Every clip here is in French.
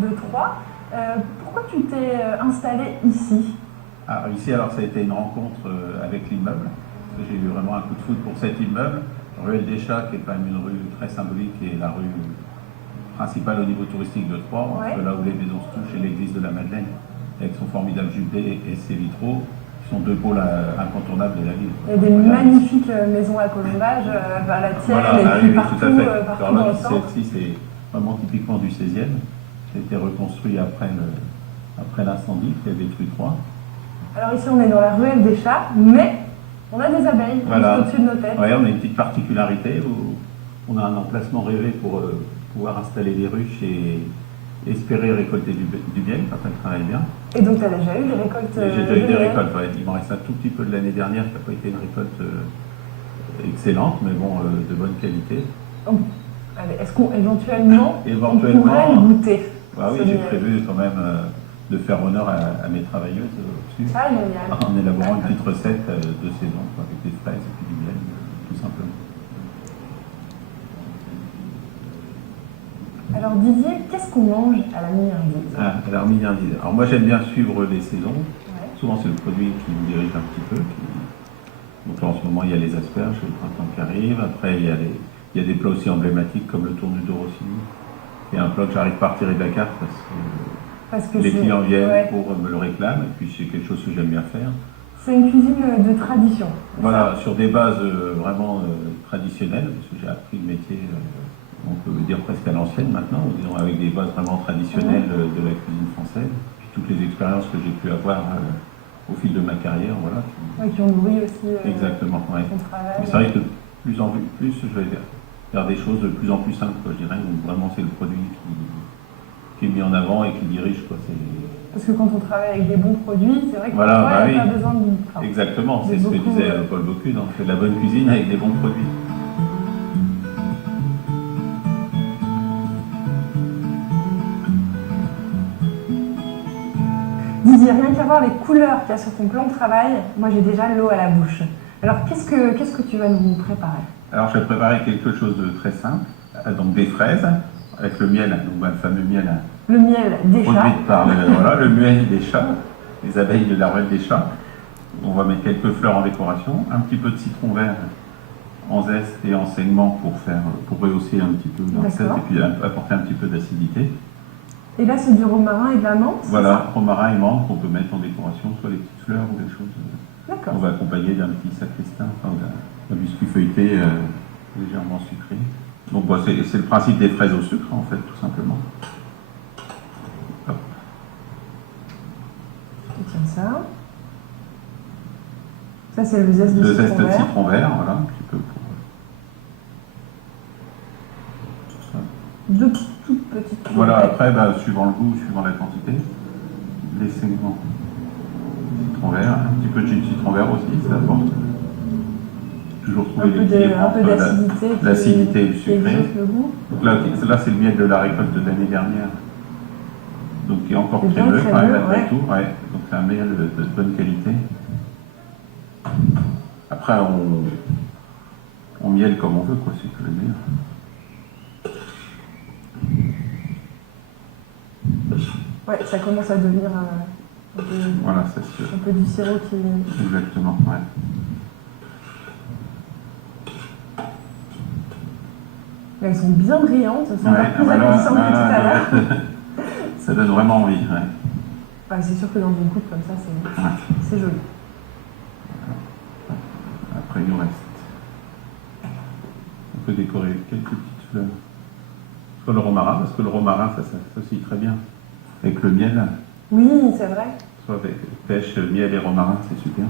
de Troyes. Pourquoi tu t'es installé ici? Alors ici, alors ça a été une rencontre avec l'immeuble. J'ai eu vraiment un coup de foudre pour cet immeuble. Ruelle des Chats, qui est quand même une rue très symbolique, et la rue principale au niveau touristique de Troyes, entre là où les maisons se touchent et l'église de la Madeleine, avec son formidable jubilé et ses vitraux, qui sont deux pôles incontournables de la ville. Il y a des magnifiques maisons à colombage, la tienne, voilà, et puis oui, partout, tout à fait. partout Alors dans là, le centre. celle-ci, c'est vraiment typiquement du 16e. Ça a été reconstruit après l'incendie qui a détruit Troyes. Alors ici, on est dans la ruelle des Chats, mais on a des abeilles Voilà. juste au-dessus de nos têtes. Oui, on a une petite particularité où on a un emplacement rêvé pour pouvoir installer des ruches et espérer récolter du miel quand elles travaillent bien. Et donc, tu as déjà eu des récoltes? J'ai déjà eu des récoltes, ouais. Il m'en reste un tout petit peu de l'année dernière qui n'a pas été une récolte excellente, mais bon, de bonne qualité. Est-ce qu'éventuellement, on pourrait le goûter? Bah oui, j'ai prévu quand même de faire honneur à mes travailleuses dessus, Ah, génial. en élaborant une petite recette de saison, quoi, avec des fraises et puis du miel, tout simplement. Alors Didier, qu'est-ce qu'on mange à la Mignardise? Alors Mignardise. Alors moi j'aime bien suivre les saisons. Ouais. Souvent c'est le produit qui me dirige un petit peu. Donc là en ce moment il y a les asperges, le printemps qui arrive. Après il y a des plats aussi emblématiques comme le tourne de Rossini. C'est un plat que j'arrive pas à retirer de la carte parce que les clients viennent pour me le réclamer. Et puis c'est quelque chose que j'aime bien faire. C'est une cuisine de tradition. Voilà, sur des bases vraiment traditionnelles, parce que j'ai appris le métier, on peut dire presque à l'ancienne maintenant, ou disons avec des bases vraiment traditionnelles de la cuisine française. Puis toutes les expériences que j'ai pu avoir au fil de ma carrière, voilà. Qui ont nourri aussi exactement, ouais. ton travail. Mais c'est vrai que de plus en plus, je vais faire des choses de plus en plus simples, quoi, je dirais, où vraiment c'est le produit qui est mis en avant et qui dirige, quoi. Parce que quand on travaille avec des bons produits, c'est vrai qu'on voilà, bah n'a pas besoin de... Enfin, exactement, c'est ce que disait Paul Bocuse, on fait de la bonne cuisine avec des bons produits. Didier, rien qu'à voir les couleurs qu'il y a sur ton plan de travail, moi j'ai déjà l'eau à la bouche. Alors qu'est-ce que tu vas nous préparer? Alors je vais préparer quelque chose de très simple, donc des fraises, avec le miel, donc le fameux miel. Le miel des chats. Produit par voilà, le miel des chats, les abeilles de la ruelle des Chats. On va mettre quelques fleurs en décoration, un petit peu de citron vert en zeste et en saignement pour rehausser un petit peu la recette et puis apporter un petit peu d'acidité. Et là c'est du romarin et de la menthe? Voilà, romarin et menthe qu'on peut mettre en décoration, soit les petites fleurs ou des choses. D'accord. On va accompagner d'un petit sacristain, enfin, d'un biscuit feuilleté légèrement sucré. Donc bon, c'est le principe des fraises au sucre en fait, tout simplement. Hop. Je tiens ça. Ça c'est le zeste de citron vert. Le zeste de citron vert, voilà, un petit peu pour ça. Deux toutes petites. Voilà, après, suivant le goût, suivant la quantité, les segments de citron vert, un petit peu de jus de citron vert aussi, ça apporte toujours trouver l'équilibre entre l'acidité et le sucré. Donc là c'est le miel de la récolte de l'année dernière, donc qui est encore crémeux quand même après tout, ouais. Donc c'est un miel de bonne qualité. Après on miel comme on veut, quoi, c'est que le meilleur. Ouais, ça commence à devenir voilà, un peu du sirop qui... Exactement, ouais. Mais elles sont bien brillantes, ça sent plus appétissant que tout à l'heure. Ça donne vraiment envie, ouais. Ouais, c'est sûr que dans une coupe comme ça, c'est joli. Après, il nous reste. On peut décorer quelques petites fleurs. Soit le romarin, parce que le romarin, ça s'associe très bien avec le miel. Oui, c'est vrai. Soit avec pêche, miel et romarin, c'est super.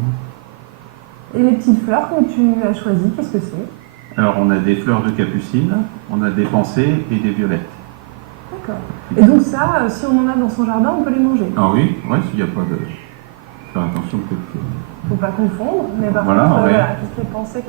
Et les petites fleurs que tu as choisies, qu'est-ce que c'est? Alors, on a des fleurs de capucine, on a des pensées et des violettes. D'accord. Et donc ça, si on en a dans son jardin, on peut les manger? Ah oui, ouais, s'il n'y a pas de... Faire attention peut-être. Faut pas confondre, mais par voilà, contre, ouais. voilà, tout ce qui est pensée...